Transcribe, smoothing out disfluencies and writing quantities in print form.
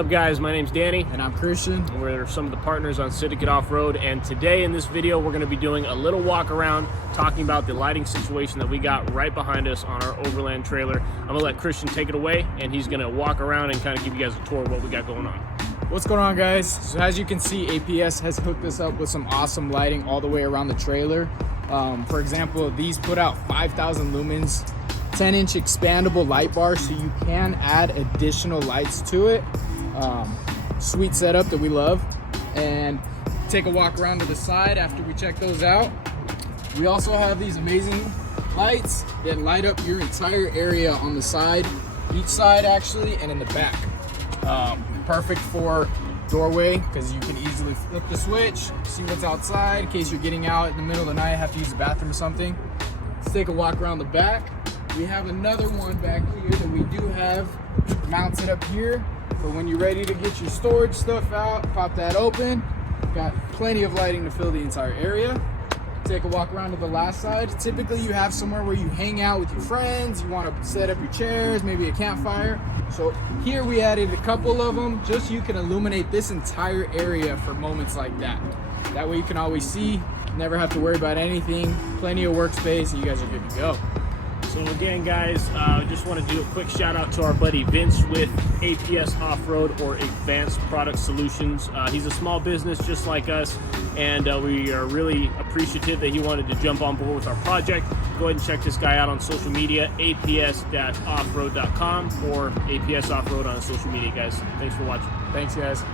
What's up guys, my name's Danny. And I'm Christian. And we're some of the partners on Syndicate Off-Road, and today in this video we're going to be doing a little walk around talking about the lighting situation that we got right behind us on our Overland trailer. I'm going to let Christian take it away, and he's going to walk around and kind of give you guys a tour of what we got going on. What's going on, guys? So as you can see, APS has hooked us up with some awesome lighting all the way around the trailer. For example, these put out 5,000 lumens, 10-inch expandable light bar, so you can add additional lights to it. Sweet setup that we love. And take a walk around to the side after we check those out. We also have these amazing lights that light up your entire area on the side, each side actually, and in the back. Perfect for doorway because you can easily flip the switch, see what's outside in case you're getting out in the middle of the night, have to use the bathroom or something. Let's take a walk around the back. We have another one back here that we do have mounted up here for when you're ready to get your storage stuff out. Pop that open. Got plenty of lighting to fill the entire area. Take a walk around to the last side. Typically you have somewhere where you hang out with your friends, you want to set up your chairs, maybe a campfire. So here we added a couple of them just so you can illuminate this entire area for moments like that. That way you can always see, never have to worry about anything, plenty of workspace, and you guys are good to go. So again guys, just want to do a quick shout out to our buddy Vince with APS Off-Road, or Advanced Product Solutions. He's a small business just like us, and we are really appreciative that he wanted to jump on board with our project. Go ahead and check this guy out on social media, aps-offroad.com or APS Off-Road on social media, guys. Thanks for watching. Thanks, guys.